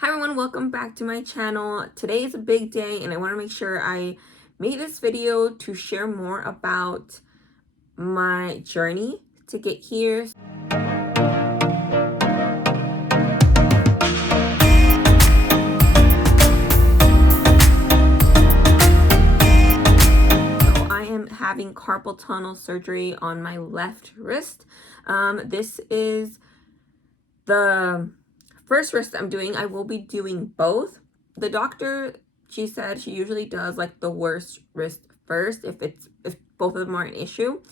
Hi everyone, welcome back to my channel. Today is a big day and I want to make sure I made this video to share more about my journey to get here. So I am having carpal tunnel surgery on my left wrist. This is the first wrist I'm doing. I will be doing both. The doctor, she said she usually does like the worst wrist first if both of them are an issue.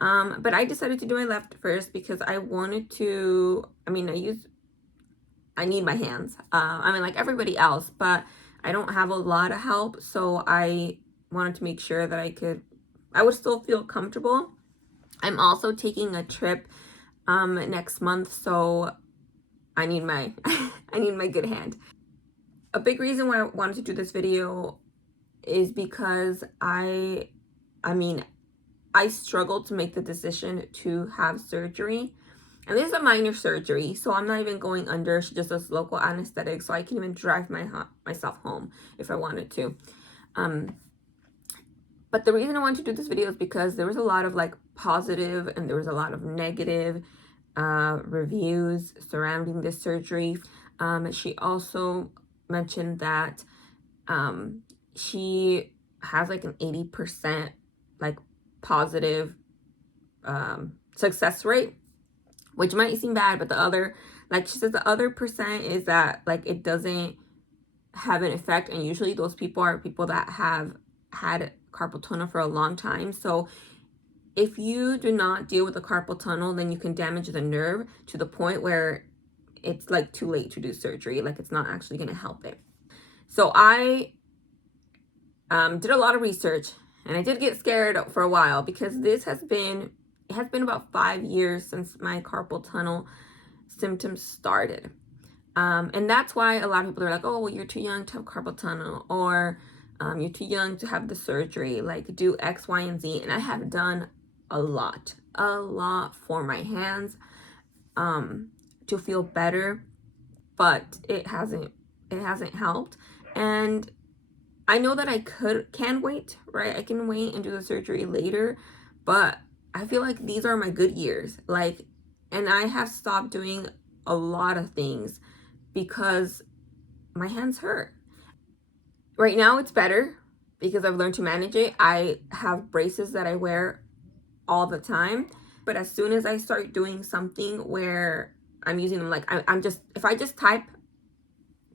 But I decided to do my left first because I wanted to, I need my hands. Like everybody else, but I don't have a lot of help. So I wanted to make sure that I would still feel comfortable. I'm also taking a trip next month, so I need my I need my good hand. A big reason why I wanted to do this video is because I struggled to make the decision to have surgery. And this is a minor surgery, so I'm not even going under. She just does local anesthetic, so I can even drive myself home if I wanted to. But the reason I wanted to do this video is because there was a lot of like positive and there was a lot of negative reviews surrounding this surgery. She also mentioned that she has like an 80% like positive success rate, which might seem bad, but the other, like she says, the other percent is that like it doesn't have an effect, and usually those people are people that have had carpal tunnel for a long time. So if you do not deal with the carpal tunnel, then you can damage the nerve to the point where it's like too late to do surgery. Like it's not actually going to help it. So I did a lot of research, and I did get scared for a while because it has been about 5 years since my carpal tunnel symptoms started. And that's why a lot of people are like, oh, well, you're too young to have carpal tunnel, or you're too young to have the surgery, like do X, Y, and Z. And I have done a lot for my hands to feel better, but it hasn't helped. And I know that I can wait, right? I can wait and do the surgery later, but I feel like these are my good years. Like, and I have stopped doing a lot of things because my hands hurt. Right now it's better because I've learned to manage it. I have braces that I wear all the time, but as soon as I start doing something where I'm using them, like if I just type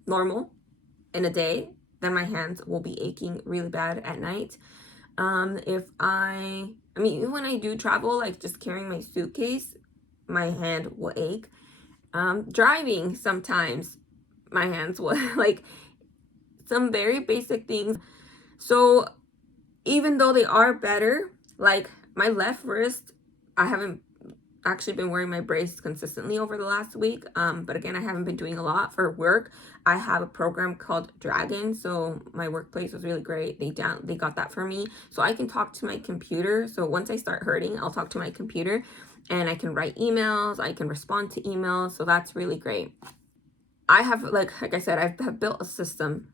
normal in a day, then my hands will be aching really bad at night. Even when I do travel, like just carrying my suitcase, my hand will ache. Driving, sometimes my hands will like some very basic things. So even though they are better, like my left wrist, I haven't actually been wearing my brace consistently over the last week. But again, I haven't been doing a lot for work. I have a program called Dragon. So my workplace was really great. They got that for me. So I can talk to my computer. So once I start hurting, I'll talk to my computer and I can write emails. I can respond to emails. So that's really great. I have, like I said, I've built a system.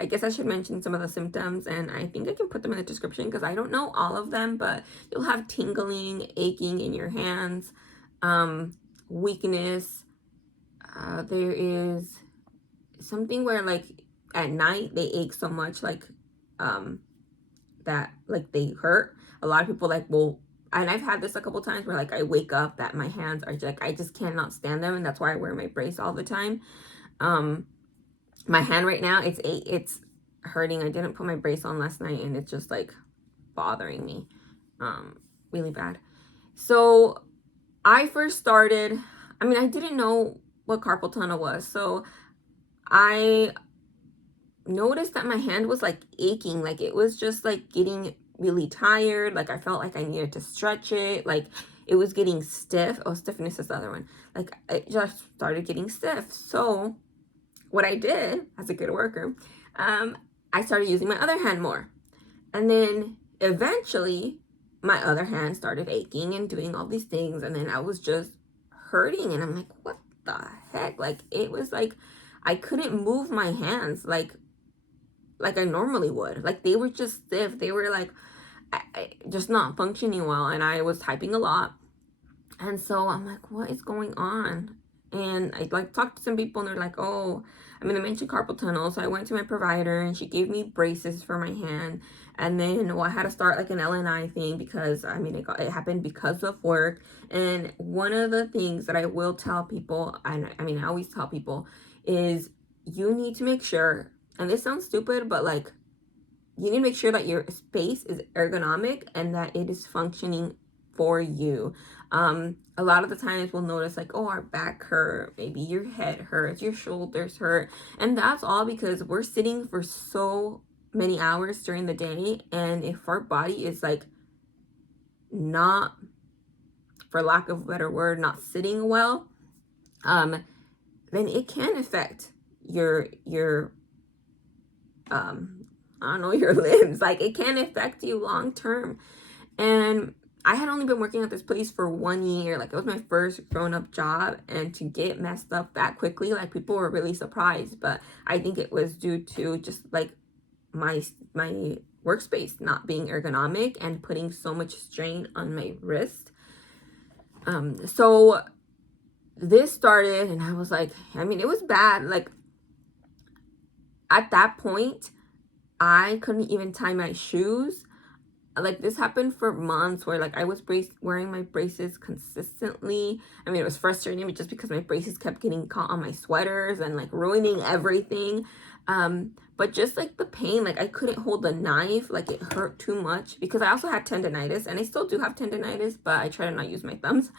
I guess I should mention some of the symptoms, and I think I can put them in the description because I don't know all of them, but you'll have tingling, aching in your hands, weakness. There is something where like at night they ache so much, like that like they hurt. A lot of people like will, and I've had this a couple times where like I wake up that my hands are like, I just cannot stand them, and that's why I wear my brace all the time. My hand right now, it's hurting. I didn't put my brace on last night, and it's just like bothering me really bad. So I first started, I didn't know what carpal tunnel was. So I noticed that my hand was like aching. Like it was just like getting really tired. Like I felt like I needed to stretch it. Like it was getting stiff. Oh, stiffness is the other one. Like it just started getting stiff. So what I did as a good worker, I started using my other hand more. And then eventually my other hand started aching and doing all these things. And then I was just hurting, and I'm like, what the heck? Like it was like, I couldn't move my hands like I normally would. Like they were just stiff. They were like just not functioning well, and I was typing a lot. And so I'm like, what is going on? And I like talked to some people, and they're like, oh, I mean, I mentioned carpal tunnel. So I went to my provider, and she gave me braces for my hand. And then, well, I had to start like an LNI thing because I mean, it happened because of work. And one of the things that I will tell people, and I mean, I always tell people, is you need to make sure, and this sounds stupid, but like, you need to make sure that your space is ergonomic and that it is functioning for you. A lot of the times we'll notice like, oh, our back hurt, maybe your head hurts, your shoulders hurt, and that's all because we're sitting for so many hours during the day. And if our body is like not, for lack of a better word, not sitting well, then it can affect your I don't know, your limbs. Like it can affect you long term. And I had only been working at this place for 1 year. Like it was my first grown-up job, and to get messed up that quickly, like people were really surprised. But I think it was due to just like my workspace not being ergonomic and putting so much strain on my wrist. So this started, and I was like, I mean, it was bad. Like at that point, I couldn't even tie my shoes. Like this happened for months where like I was wearing my braces consistently. I mean, it was frustrating me just because my braces kept getting caught on my sweaters and like ruining everything. But just like the pain, like I couldn't hold the knife, like it hurt too much because I also had tendonitis, and I still do have tendonitis, but I try to not use my thumbs.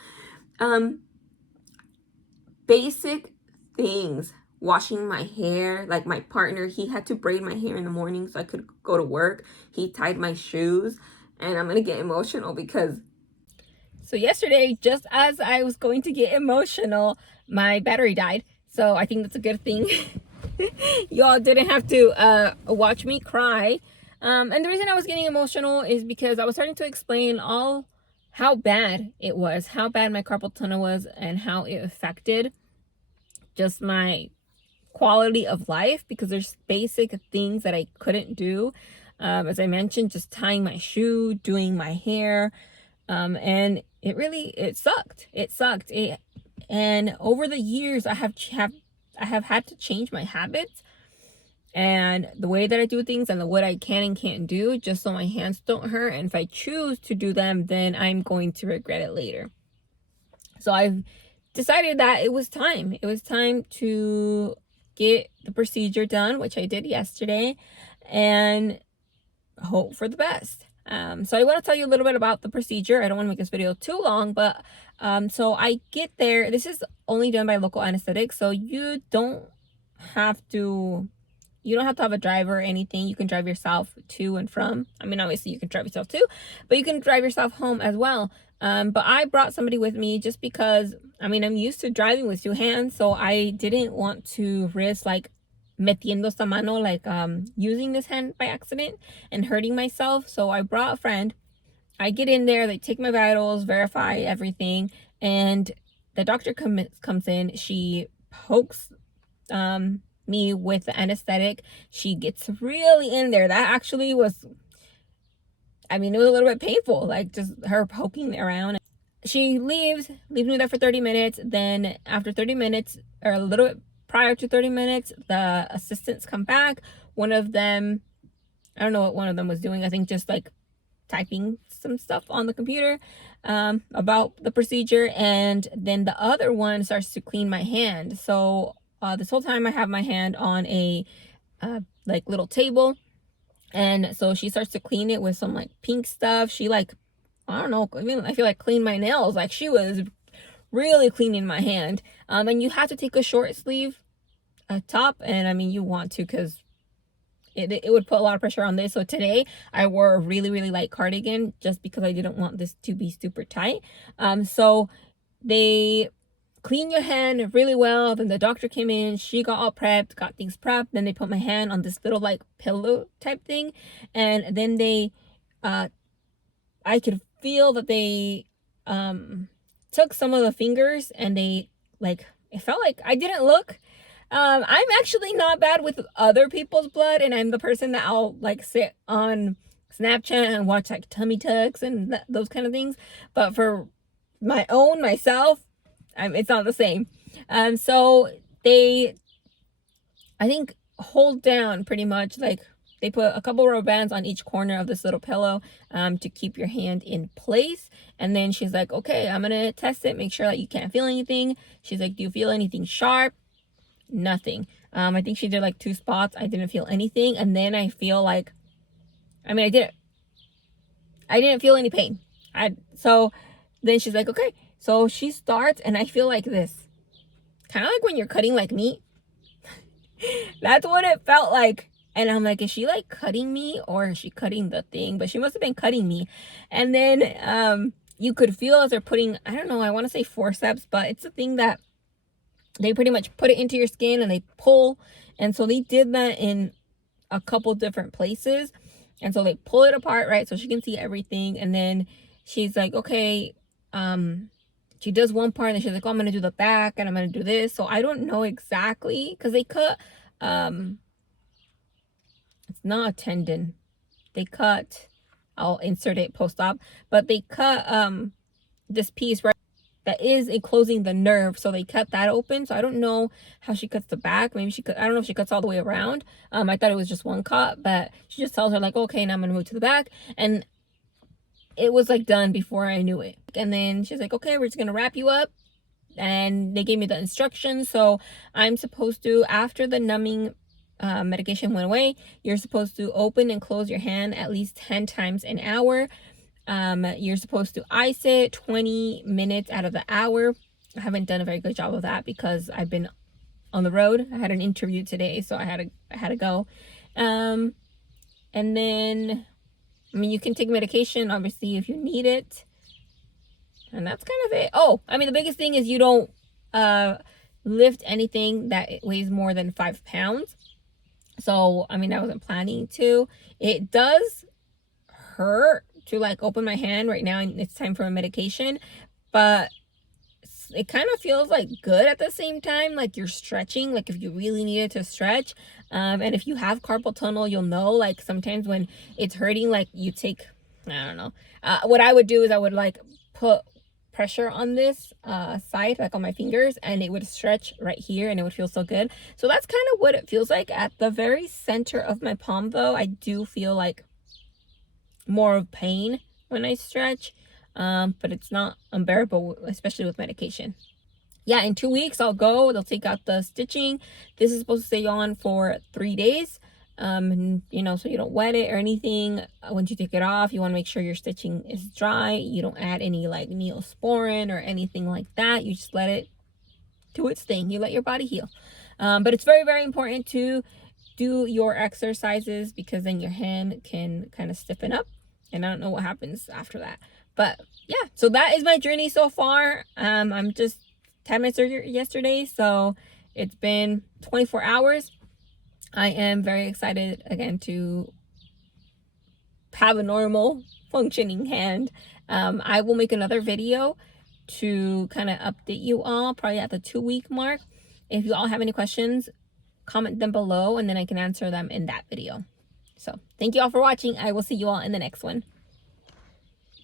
Basic things, washing my hair. Like my partner, he had to braid my hair in the morning so I could go to work. He tied my shoes, and I'm gonna get emotional because so yesterday, just as I was going to get emotional, my battery died. So I think that's a good thing. Y'all didn't have to watch me cry. And the reason I was getting emotional is because I was starting to explain all how bad it was, how bad my carpal tunnel was, and how it affected just my quality of life, because there's basic things that I couldn't do. As I mentioned, just tying my shoe, doing my hair, and it sucked. And over the years, I have had to change my habits and the way that I do things and what I can and can't do, just so my hands don't hurt. And if I choose to do them, then I'm going to regret it later. So I've decided that it was time. It was time to get the procedure done, which I did yesterday, and hope for the best. So I want to tell you a little bit about the procedure. I don't want to make this video too long, but so I get there. This is only done by local anesthetic, so you don't have to have a driver or anything. You can drive yourself to and from. I mean, obviously you can drive yourself too, but you can drive yourself home as well. But I brought somebody with me just because, I mean, I'm used to driving with two hands, so I didn't want to risk like metiendo esta mano, like using this hand by accident and hurting myself. So I brought a friend. I get in there, they take my vitals, verify everything, and the doctor comes in. She pokes me with the anesthetic. She gets really in there. That actually was, I mean, it was a little bit painful, like just her poking around. She leaves me there for 30 minutes. Then after 30 minutes, or a little bit prior to 30 minutes, the assistants come back. One of them, I don't know what one of them was doing. I think just like typing some stuff on the computer about the procedure. And then the other one starts to clean my hand. So this whole time I have my hand on a like little table. And so she starts to clean it with some like pink stuff. She like, I don't know, I mean, I feel like clean my nails. Like she was really cleaning my hand. And you have to take a short sleeve top. And I mean, you want to, because it would put a lot of pressure on this. So today I wore a really, really light cardigan just because I didn't want this to be super tight. So they clean your hand really well. Then the doctor came in, she got all prepped, got things prepped. Then they put my hand on this little like pillow type thing. And then they, I could feel that they took some of the fingers, and they like, it felt like, I didn't look, I'm actually not bad with other people's blood, and I'm the person that I'll like sit on Snapchat and watch like tummy tucks and those kind of things. But for my own myself, it's not the same. So they, I think, hold down pretty much like they put a couple rubber bands on each corner of this little pillow to keep your hand in place. And then she's like, okay, I'm gonna test it, make sure that you can't feel anything. She's like, do you feel anything sharp? Nothing. I think she did like 2 spots. I didn't feel anything. And then I feel like, I mean, I didn't feel any pain. So then she's like, okay. So she starts and I feel like this. Kind of like when you're cutting like meat. That's what it felt like. And I'm like, is she like cutting me or is she cutting the thing? But she must have been cutting me. And then you could feel as they're putting, I don't know, I want to say forceps, but it's a thing that they pretty much put it into your skin and they pull. And so they did that in a couple different places. And so they pull it apart, right? So she can see everything. And then she's like, okay, she does one part and then she's like, oh, I'm going to do the back and I'm going to do this. So I don't know exactly because they cut, it's not a tendon. They cut, I'll insert it post-op, but they cut this piece right that is enclosing the nerve. So they cut that open. So I don't know how she cuts the back. Maybe she cut, I don't know if she cuts all the way around. I thought it was just one cut, but she just tells her like, okay, now I'm going to move to the back. And it was like done before I knew it. And then she's like, okay, we're just going to wrap you up. And they gave me the instructions. So I'm supposed to, after the numbing medication went away, you're supposed to open and close your hand at least 10 times an hour. You're supposed to ice it 20 minutes out of the hour. I haven't done a very good job of that because I've been on the road. I had an interview today, so I had to go. And then, I mean, you can take medication, obviously, if you need it. And that's kind of it. Oh, I mean, the biggest thing is you don't lift anything that weighs more than 5 pounds. So, I mean, I wasn't planning to. It does hurt to like open my hand right now and it's time for a medication, but it kind of feels like good at the same time, like you're stretching, like if you really needed to stretch. And if you have carpal tunnel, you'll know like sometimes when it's hurting, like you take, I don't know, what I would do is I would like put pressure on this side, like on my fingers, and it would stretch right here and it would feel so good. So that's kind of what it feels like. At the very center of my palm though, I do feel like more of pain when I stretch, but it's not unbearable, especially with medication. Yeah, in 2 weeks I'll go. They'll take out the stitching. This is supposed to stay on for 3 days. And, you know, so you don't wet it or anything. Once you take it off, you want to make sure your stitching is dry. You don't add any like Neosporin or anything like that. You just let it do its thing. You let your body heal. But it's very, very important to do your exercises because then your hand can kind of stiffen up. And I don't know what happens after that. But yeah, so that is my journey so far. I'm just had my surgery yesterday, so it's been 24 hours. I am very excited again to have a normal functioning hand. I will make another video to kind of update you all probably at the 2-week mark. If you all have any questions, comment them below and then I can answer them in that video. So thank you all for watching. I will see you all in the next one.